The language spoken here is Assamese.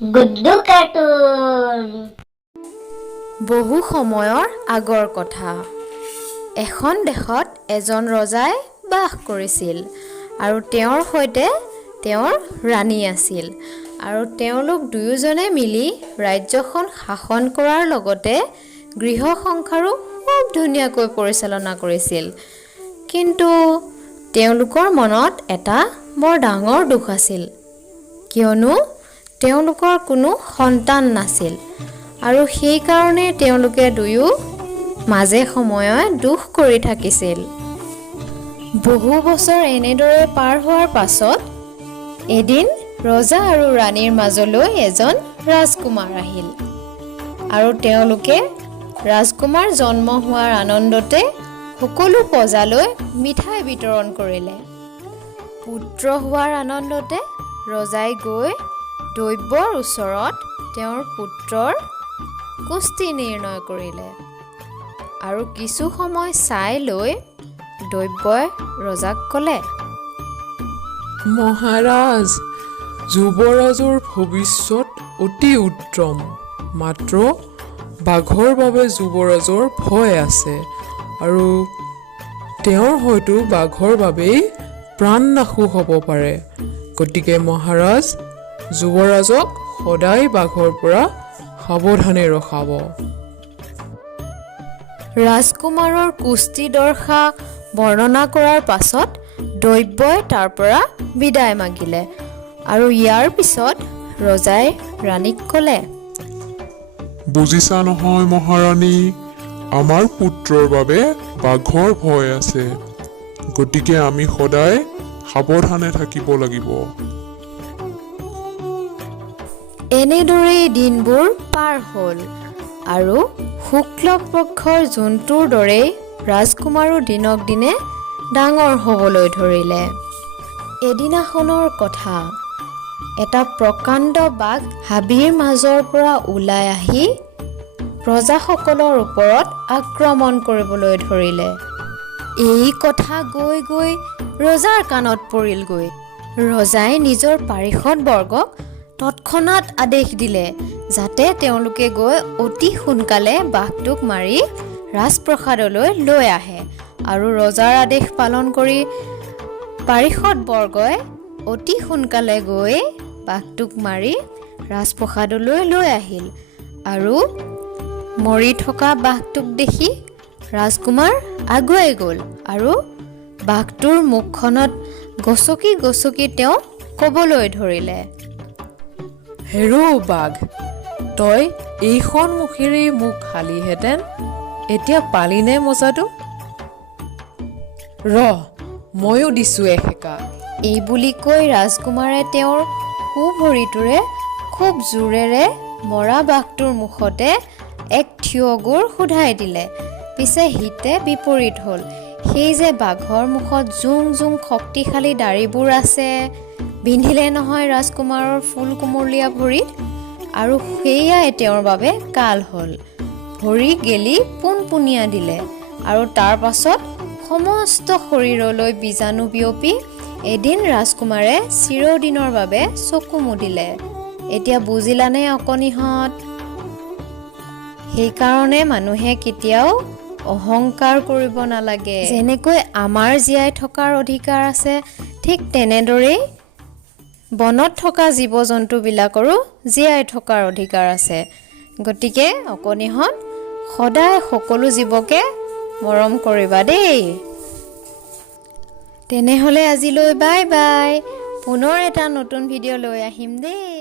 গুড্ডু কাৰ্টুন। বহু সময়ৰ আগৰ কথা। এখন দেশত এজন ৰজাই বাস কৰিছিল আৰু তেওঁৰ সৈতে তেওঁৰ ৰাণী আছিল আৰু তেওঁলোক দুয়োজনে মিলি ৰাজ্যখন শাসন কৰাৰ লগতে গৃহ সংসাৰো খুব ধুনীয়াকৈ পৰিচালনা কৰিছিল। কিন্তু তেওঁলোকৰ মনত এটা বৰ ডাঙৰ দুখ আছিল, কিয়নো তেওঁলোকৰ কোনো সন্তান নাছিল আৰু সেইকাৰণে তেওঁলোকে দুয়ো মাজে সময়ে দুখ কৰি থাকিছিল। বহু বছৰ এনেদৰে পাৰ হোৱাৰ পাছত এদিন ৰজা আৰু ৰাণীৰ মাজলৈ এজন ৰাজকুমাৰ আহিল আৰু তেওঁলোকে ৰাজকুমাৰ জন্ম হোৱাৰ আনন্দতে সকলো প্ৰজালৈ মিঠাই বিতৰণ কৰিলে। পুত্ৰ হোৱাৰ আনন্দতে ৰজাই গৈ দৈব্যৰ ওচৰত তেওঁৰ পুত্ৰৰ কুষ্টি নিৰ্ণয় কৰিলে আৰু কিছু সময় চাই লৈ দৈব্যই ৰজাক ক'লে, মহাৰাজ, যুৱৰাজৰ ভৱিষ্যত অতি উত্তম, মাত্ৰ বাঘৰ বাবে যুৱৰাজৰ ভয় আছে আৰু তেওঁৰ হয়তো বাঘৰ বাবেই প্ৰাণনাশো হ'ব পাৰে। গতিকে মহাৰাজ, যুৱৰাজক সদায় বাঘৰ পৰা সাৱধানে ৰখাব। ৰাজকুমাৰৰ কুষ্টি দৰ্শা বৰ্ণনা কৰাৰ পাছত দৈব্যই তাৰ পৰা বিদায় মাগিলে আৰু ইয়াৰ পিছত ৰজাই ৰাণীক ক'লে, বুজিছা নহয় মহাৰাণী, আমাৰ পুত্ৰৰ বাবে বাঘৰ ভয় আছে, গতিকে আমি সদায় সাৱধানে থাকিব লাগিব। এনেদৰেই দিনবোৰ পাৰ হ'ল আৰু শুক্ল পক্ষৰ জোনটোৰ দৰেই ৰাজকুমাৰো দিনক দিনে ডাঙৰ হ'বলৈ ধৰিলে। এদিনাখনৰ কথা, এটা প্ৰকাণ্ড বাঘ হাবিৰ মাজৰ পৰা ওলাই আহি প্ৰজাসকলৰ ওপৰত আক্ৰমণ কৰিবলৈ ধৰিলে। এই কথা গৈ গৈ ৰজাৰ কাণত পৰিলগৈ। ৰজাই নিজৰ পাৰিষদবৰ্গক তৎক্ষণাত আদেশ দিলে যাতে তেওঁলোকে গৈ অতি সোনকালে বাঘটোক মাৰি ৰাজপ্ৰসাদলৈ লৈ আহে আৰু ৰজাৰ আদেশ পালন কৰি পাৰিষদবৰ্গই অতি সোনকালে গৈ বাঘটোক মাৰি ৰাজপ্ৰসাদলৈ লৈ আহিল আৰু মৰি থকা বাঘটোক দেখি ৰাজকুমাৰ আগুৱাই গ'ল আৰু বাঘটোৰ মুখখনত গচকি গচকি তেওঁ ক'বলৈ ধৰিলে, হেৰৌ বাঘ, তই এইখন মুখেৰেই মোক খালিহেঁতেন, এতিয়া পালিনে মজাটো? ময়ো দিছোঁ এসেকা। এই বুলি কৈ ৰাজকুমাৰে তেওঁৰ সোঁভৰিটোৰে খুব জোৰেৰে মৰা বাঘটোৰ মুখতে এক থিয় গোৰ সোধাই দিলে। পিছে হিতে বিপৰীত হ'ল। সেই যে বাঘৰ মুখত জোং জোং শক্তিশালী দাঢ়িবোৰ আছে, বিন্ধিলে নহয় ৰাজকুমাৰৰ ফুল কোমলীয়া ভৰিত, আৰু সেয়াই তেওঁৰ বাবে কাল হ'ল। ভৰি গেলি পোনপোনীয়া দিলে আৰু তাৰ পাছত সমস্ত শৰীৰলৈ বীজাণু বিয়পি এদিন ৰাজকুমাৰে চিৰদিনৰ বাবে চকু মুদিলে। এতিয়া বুজিলানে অকণিহঁত? সেইকাৰণে মানুহে কেতিয়াও অহংকাৰ কৰিব নালাগে। যেনেকৈ আমাৰ জীয়াই থকাৰ অধিকাৰ আছে, ঠিক তেনেদৰেই বনত থকা জীৱ জন্তুবিলাকৰো জীয়াই থকাৰ অধিকাৰ আছে। গতিকে অকণিহঁত, সদায় সকলো জীৱকে মৰম কৰিবা দেই। তেনেহ'লে আজিলৈ বাই বাই। পুনৰ এটা নতুন ভিডিঅ' লৈ আহিম দেই।